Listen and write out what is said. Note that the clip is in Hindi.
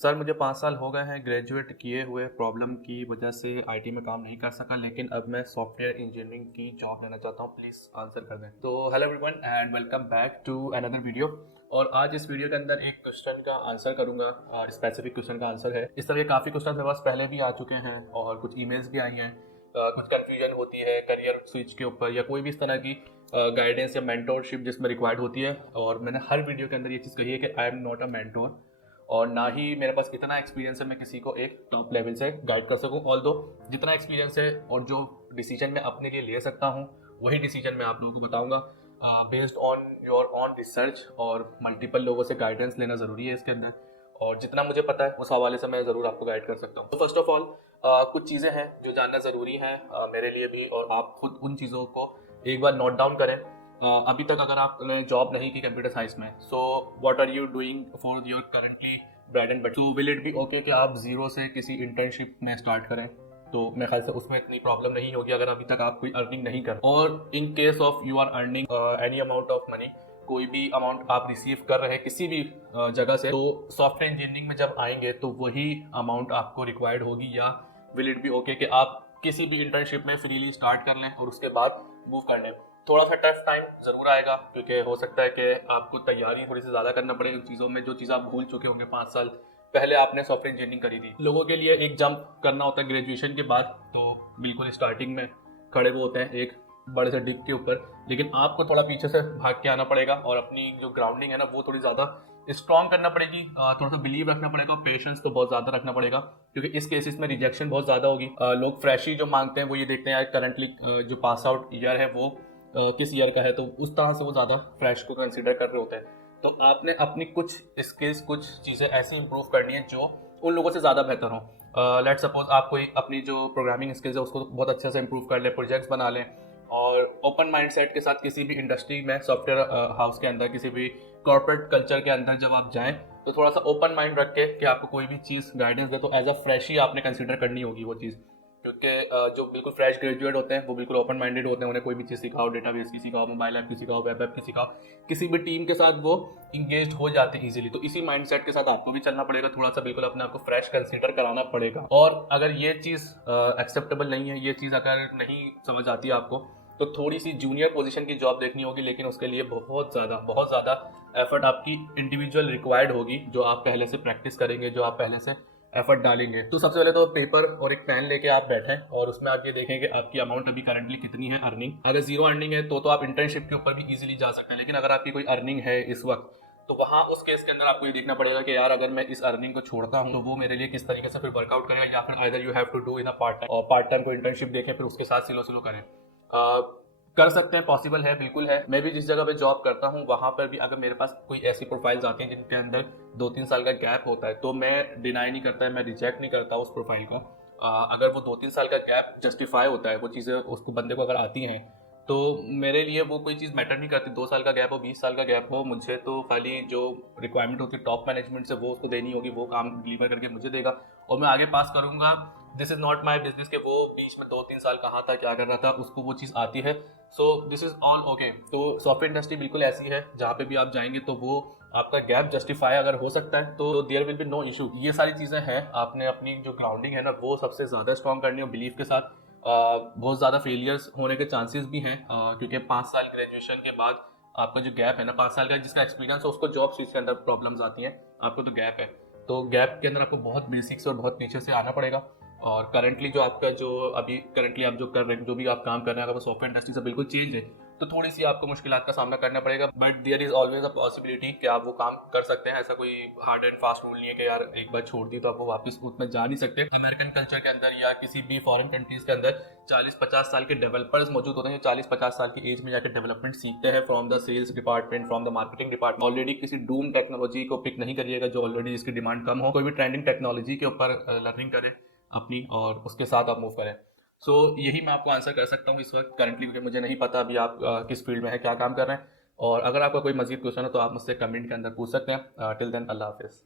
सर मुझे 5 साल हो गए हैं ग्रेजुएट किए हुए। प्रॉब्लम की वजह से आईटी में काम नहीं कर सका, लेकिन अब मैं सॉफ्टवेयर इंजीनियरिंग की जॉब लेना चाहता हूँ। प्लीज़ आंसर कर दें। तो hello everyone and welcome back to another video. और आज इस वीडियो के अंदर एक क्वेश्चन का आंसर करूंगा। स्पेसिफिक क्वेश्चन का आंसर है। इस तरह के काफ़ी क्वेश्चन मेरे पास पहले भी आ चुके हैं और कुछ ईमेल्स भी आई हैं। कुछ कन्फ्यूजन होती है करियर स्विच के ऊपर या कोई भी इस तरह की गाइडेंस या मेंटोरशिप जिसमें रिक्वायर्ड होती है। और मैंने हर वीडियो के अंदर ये चीज़ कही है कि I am not a mentor, और ना ही मेरे पास इतना एक्सपीरियंस है मैं किसी को एक टॉप लेवल से गाइड कर सकूं। ऑल्दो जितना एक्सपीरियंस है और जो डिसीजन मैं अपने लिए ले सकता हूं वही डिसीजन मैं आप लोगों को बताऊंगा based on your on research. और मल्टीपल लोगों से गाइडेंस लेना ज़रूरी है इसके अंदर, और जितना मुझे पता है उस हवाले से मैं ज़रूर आपको गाइड कर सकता हूँ। तो फर्स्ट ऑफ ऑल कुछ चीज़ें हैं जो जानना ज़रूरी है मेरे लिए भी, और आप खुद उन चीज़ों को एक बार नोट डाउन करें। अभी तक अगर आपने जॉब नहीं की कंप्यूटर साइंस में, so what are you doing for your currently bread and butter. तो विल इट बी ओके कि आप जीरो से किसी इंटर्नशिप में स्टार्ट करें? तो मेरे ख्याल से उसमें इतनी प्रॉब्लम नहीं होगी अगर अभी तक आप कोई अर्निंग नहीं कर। और in case of you are earning any amount of money, कोई भी अमाउंट आप रिसीव कर रहे हैं किसी भी जगह से, तो सॉफ्टवेयर इंजीनियरिंग में जब आएंगे तो वही अमाउंट आपको रिक्वायर्ड होगी। या विल इट बी ओके कि आप किसी भी इंटर्नशिप में फ्रीली स्टार्ट कर लें और उसके बाद मूव कर लें? थोड़ा सा टफ टाइम ज़रूर आएगा, क्योंकि हो सकता है कि आपको तैयारी थोड़ी सी ज़्यादा करना पड़े उन चीज़ों में जो चीज़ आप भूल चुके होंगे 5 साल पहले आपने सॉफ्टवेयर इंजीनियरिंग करी थी। लोगों के लिए एक जंप करना होता है ग्रेजुएशन के बाद, तो बिल्कुल स्टार्टिंग में खड़े वो होते हैं एक बड़े से डिप के ऊपर, लेकिन आपको थोड़ा पीछे से भाग के आना पड़ेगा और अपनी जो ग्राउंडिंग है ना वो थोड़ी ज़्यादा स्ट्रॉन्ग करना पड़ेगी। थोड़ा सा बिलीव रखना पड़ेगा, पेशेंस तो बहुत ज़्यादा रखना पड़ेगा, क्योंकि इस केसेस में रिजेक्शन बहुत ज़्यादा होगी। लोग फ्रेशी जो मांगते हैं वो ये देखते हैं करंटली जो पास आउट ईयर है वो किस ईयर का है, तो उस तरह से वो ज़्यादा फ्रेश को कंसीडर कर रहे होते हैं। तो आपने अपनी कुछ स्किल्स, कुछ चीज़ें ऐसी इंप्रूव करनी है जो उन लोगों से ज़्यादा बेहतर हो। लेट सपोज आप कोई अपनी जो प्रोग्रामिंग स्किल्स है उसको बहुत अच्छे से इंप्रूव कर लें, प्रोजेक्ट्स बना लें, और ओपन माइंड सेट के साथ किसी भी इंडस्ट्री में, सॉफ्टवेयर हाउस के अंदर, किसी भी कॉर्पोरेट कल्चर के अंदर जब आप जाएं तो थोड़ा सा ओपन माइंड रख के कि आपको कोई भी चीज़ गाइडेंस दे तो एज अ फ्रेश ही आपने कंसिडर करनी होगी वो चीज़। क्योंकि जो बिल्कुल फ्रेश ग्रेजुएट होते हैं वो बिल्कुल ओपन माइंडेड होते हैं। उन्हें कोई भी चीज़ सिखाओ, डेटाबेस की सिखाओ, मोबाइल ऐप की सिखाओ, वेब ऐप की सिखाओ, किसी भी टीम के साथ वो इंगेज हो जाते हैं इजीली। तो इसी माइंडसेट के साथ आपको भी चलना पड़ेगा, थोड़ा सा बिल्कुल अपने आप को फ्रेश कंसीडर कराना पड़ेगा। और अगर ये चीज़ एक्सेप्टेबल नहीं है, ये चीज़ अगर नहीं समझ आती है आपको, तो थोड़ी सी जूनियर पोजीशन की जॉब देखनी होगी, लेकिन उसके लिए बहुत ज़्यादा एफर्ट आपकी इंडिविजुअल रिक्वायर्ड होगी, जो आप पहले से प्रैक्टिस करेंगे, जो आप पहले से एफर्ट डालेंगे। तो सबसे पहले तो पेपर और एक पेन लेके आप बैठें और उसमें आप ये देखें कि आपकी अमाउंट अभी करंटली कितनी है अर्निंग। अगर जीरो अर्निंग है तो आप इंटर्नशिप के ऊपर भी इजीली जा सकते हैं, लेकिन अगर आपकी कोई अर्निंग है इस वक्त, तो वहाँ उस केस के अंदर आपको ये देखना पड़ेगा कि यार अगर मैं इस अर्निंग को छोड़ता हूँ तो वो मेरे लिए किस तरीके से फिर वर्कआउट करेगा, या फिर either you have to do in a part time, और पार्ट टाइम को इंटर्नशिप देखें फिर उसके साथ सिलो सिलो करें। कर सकते हैं, पॉसिबल है, बिल्कुल है। मैं भी जिस जगह पे जॉब करता हूँ वहाँ पर भी अगर मेरे पास कोई ऐसी प्रोफाइल्स आती हैं जिनके अंदर 2-3 साल का गैप होता है, तो मैं डिनाई नहीं करता है, मैं रिजेक्ट नहीं करता उस प्रोफाइल को। अगर वो 2-3 साल का गैप जस्टिफाई होता है, वो चीज़ें उसको बंदे को अगर आती हैं, तो मेरे लिए वो कोई चीज़ मैटर नहीं करती। 2 साल का गैप हो, 20 साल का गैप हो, मुझे तो खाली जो रिक्वायरमेंट होती है टॉप मैनेजमेंट से वो उसको देनी होगी, वो काम डिलीवर करके मुझे देगा और मैं आगे पास करूँगा। This is not my business के वो बीच में 2-3 साल कहाँ था, क्या कर रहा था, उसको वो चीज़ आती है। So this is all okay. तो सॉफ्टवेयर इंडस्ट्री बिल्कुल ऐसी है जहाँ पे भी आप जाएंगे तो वो आपका गैप जस्टिफाई अगर हो सकता है तो there will be no issue. ये सारी चीज़ें हैं, आपने अपनी जो ग्राउंडिंग है ना वो सबसे ज़्यादा स्ट्रॉन्ग करनी है बिलीफ के साथ। बहुत ज़्यादा फेलियर्स होने के चांसेस भी हैं, क्योंकि 5 साल ग्रेजुएशन के बाद आपका जो गैप है ना, 5 साल का जिसका एक्सपीरियंस है उसको जॉब स्विच के अंदर प्रॉब्लम्स आती हैं, आपको तो गैप है। तो गैप के अंदर आपको बहुत बेसिक्स और बहुत पीछे से आना पड़ेगा। और करंटली जो आपका जो अभी करंटली आप जो कर रहे हैं, जो भी आप काम कर रहे हैं, अगर वो सॉफ्टवेयर इंडस्ट्री से बिल्कुल चेंज है तो थोड़ी सी आपको मुश्किलात का सामना करना पड़ेगा, but there is always a possibility कि आप वो काम कर सकते हैं। ऐसा कोई हार्ड एंड फास्ट रूल नहीं है कि यार एक बार छोड़ दी तो आप वो वापस उसमें जा नहीं सकते। अमेरिकन कल्चर के अंदर या किसी भी फॉरेन कंट्रीज के अंदर 40-50 साल के डेवलपर्स मौजूद होते हैं, 40-50 साल की एज में जाकर डेवलपमेंट सीखते हैं from the sales department, from the marketing department. Already किसी डूम टेक्नोलॉजी को पिक नहीं करिएगा जो ऑलरेडी जिसकी डिमांड कम हो, कोई भी ट्रेंडिंग टेक्नोलॉजी के ऊपर लर्निंग करें अपनी और उसके साथ आप मूव करें। सो यही मैं आपको आंसर कर सकता हूँ इस वक्त करंटली, क्योंकि मुझे नहीं पता अभी आप किस फील्ड में है, क्या काम कर रहे हैं। और अगर आपका कोई मजीद क्वेश्चन है तो आप मुझसे कमेंट के अंदर पूछ सकते हैं। टिल देन अल्लाह हाफिज़।